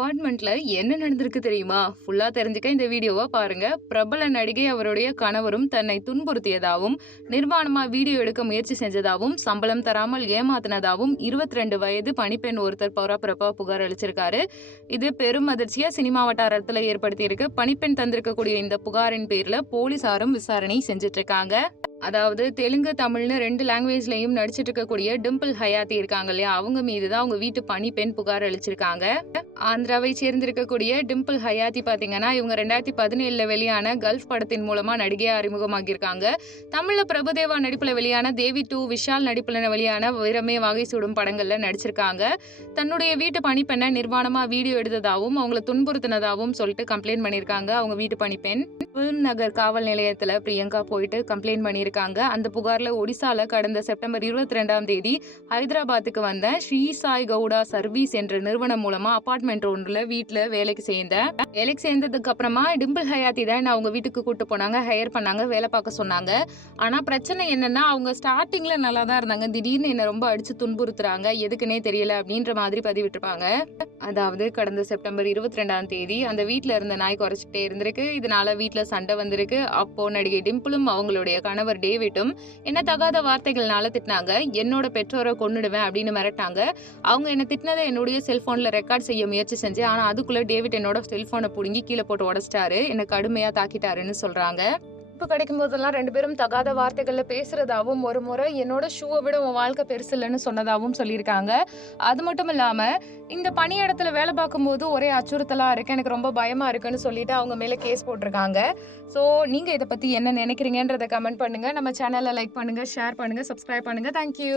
அபார்ட்மெண்ட்ல என்ன நடந்திருக்கு தெரியுமா? ஃபுல்லா தெரிஞ்சுக்க இந்த வீடியோவ பாருங்க. பிரபல நடிகை அவருடைய கணவரும் தன்னை துன்புறுத்தியதாவும், நிர்வாணமா வீடியோ எடுக்க முயற்சி செஞ்சதாவும், சம்பளம் தராமல் ஏமாத்தினதாவும் 22 வயது பணிப்பெண் ஒருத்தர் பரபரப்பா புகார் அளிச்சிருக்காரு. இது பெரும் அதிர்ச்சியா சினிமா வட்டாரத்துல ஏற்படுத்தியிருக்கு. பணிப்பெண் தந்திருக்கக்கூடிய இந்த புகாரின் பேர்ல போலீசாரும் விசாரணை செஞ்சுட்டு இருக்காங்க. அதாவது தெலுங்கு, தமிழ்னு 2 லாங்குவேஜ்லயும் நடிச்சிட்டு இருக்கக்கூடிய டிம்பிள் ஹயாத்தி இருக்காங்க இல்லையா? அவங்க மீது தான் அவங்க வீட்டு பணிப்பெண் புகார் அளிச்சிருக்காங்க. ஆந்திராவை சேர்ந்திருக்கக்கூடிய டிம்பிள் ஹயாத்தி பாத்தீங்கன்னா, இவங்க 2017ல வெளியான கல்ஃப் படத்தின் மூலமா நடிகையா அறிமுகமாகியிருக்காங்க. தமிழ்ல பிரபுதேவா நடிப்புல வெளியான தேவி 2, விஷால் நடிப்புல வெளியான வீரமே வகை சூடும் படங்கள்ல நடிச்சிருக்காங்க. தன்னுடைய வீட்டு பணிப்பெண்ணை நிர்வாணமா வீடியோ எடுத்ததாவும், அவங்கள துன்புறுத்தினதாவும் சொல்லிட்டு கம்ப்ளைண்ட் பண்ணியிருக்காங்க அவங்க வீட்டு பணிப்பெண். ஃபில்ம் நகர் காவல் நிலையத்துல பிரியங்கா போயிட்டு கம்ப்ளைண்ட் பண்ணியிருக்காங்க. அந்த புகார்ல ஒடிசால கடந்த செப்டம்பர் 22ஆம் தேதி ஹைதராபாத்துக்கு வந்த ஸ்ரீ சாய் கவுடா சர்வீஸ் என்ற நிறுவனம் மூலமா அபார்ட்மெண்ட் ஒன்றுல வீட்டுல வேலைக்கு சேர்ந்ததுக்கு அப்புறமா டிம்பிள் ஹயாத்தி தான் அவங்க வீட்டுக்கு கூட்டு போனாங்க, ஹையர் பண்ணாங்க, வேலை பார்க்க சொன்னாங்க. ஆனா பிரச்சனை என்னன்னா, அவங்க ஸ்டார்டிங்ல நல்லா தான் இருந்தாங்க, திடீர்னு என்ன ரொம்ப அடிச்சு துன்புறுத்துறாங்க, எதுக்குன்னே தெரியல அப்படின்ற மாதிரி பதிவிட்டிருப்பாங்க. அதாவது கடந்த செப்டம்பர் 22ஆம் தேதி அந்த வீட்டுல இருந்த நாய் குறைச்சிட்டே இருந்திருக்கு. இதனால வீட்டுல சண்டை வந்திருக்கு. அப்போ நடிகை டிம்பிளும் அவங்களுடைய கணவர் டேவிட்டும் என்ன தகாத வார்த்தைகள்னால திட்டினாங்க. என்னோட பெற்றோரை கொன்னுடுவேன் அப்படின்னு மிரட்டாங்க. அவங்க என்ன திட்டினதை என்னுடைய செல்போன்ல ரெக்கார்ட் செய்ய முயற்சி செஞ்சேன். ஆனா அதுக்குள்ள டேவிட் என்னோட செல்போனை புடுங்கி கீழே போட்டு உடைச்சிட்டாரு, என்ன கடுமையா தாக்கிட்டாருன்னு சொல்றாங்க. இப்போ கிடைக்கும் போதெல்லாம் 2 பேரும் தகாத வார்த்தைகள்ல பேசுறதாவும், ஒரு முறை என்னோட ஷூவை விட உன் வாழ்க்கை பெருசு இல்லைன்னு சொன்னதாகவும் சொல்லியிருக்காங்க. அது மட்டும் இல்லாம இந்த பணியிடத்துல வேலை பார்க்கும்போது ஒரே அச்சுறுத்தலா இருக்கு, எனக்கு ரொம்ப பயமா இருக்குன்னு சொல்லிட்டு அவங்க மேல கேஸ் போட்டிருக்காங்க. ஸோ நீங்க இதை பத்தி என்ன நினைக்கிறீங்கன்றத கமெண்ட் பண்ணுங்க. நம்ம சேனலை லைக் பண்ணுங்க, ஷேர் பண்ணுங்க, சப்ஸ்கிரைப் பண்ணுங்க. தேங்க்யூ.